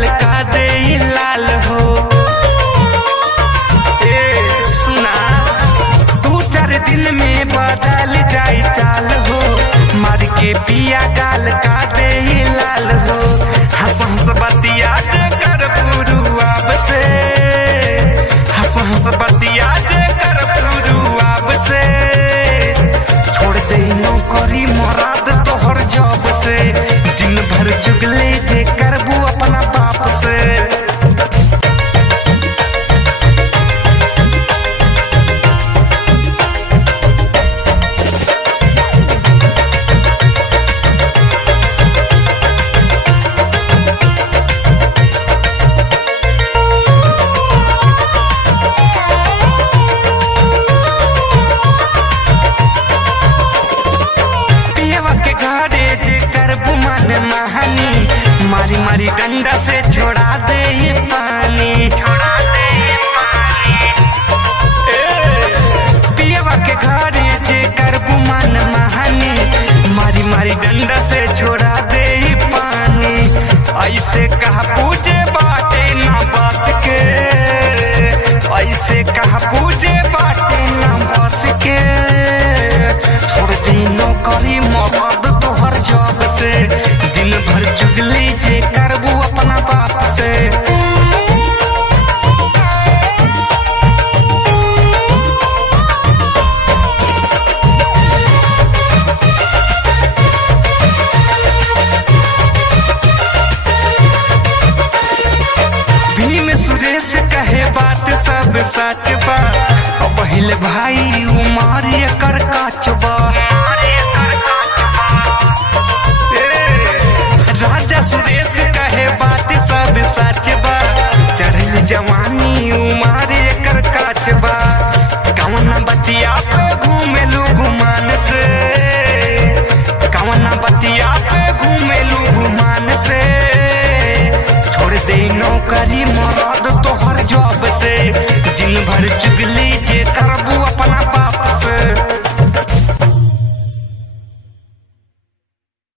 गाल का दे लाल हो। सुना 2-4 दिन में बदल जाई चाल हो। मार के पिया गाल का दे लाल हो। हंस हंस बतिया कर पुरुआब से, हंस हंस बतिया कर पुरुआब से। छोड़ दे नौकरी मराद तोहर जॉब से। दिन भर चुगले जे करबू अपना बाप से। मारी मारी डंडा से छोड़ा दे ये पानी, छोड़ा दे ये पानी। पियवा के घरे जे करबू मन महानी। मारी मारी डंडा से छोड़ा दे ये पानी। ऐसे कहा पूजे बाटे ना बस के, ऐसे कहा पूजे बाटे ना बस के। छोड़ दे नौकरी मौत तोहर जॉब से। दिन भर चुगली जे करबू अपना बाप से। भीम सुरेश कहे बात सब सच बा। बहिल भाई उमार कर काचबा। राजा सुरेश कहे बात सब सच बा। चढ़ल जवानी उमार कर काचबा। कवना बतिया पे घूमेलू गुमान से, कवना बतिया पे घूमेलू गुमान से। छोड़ दे नौकरी मराद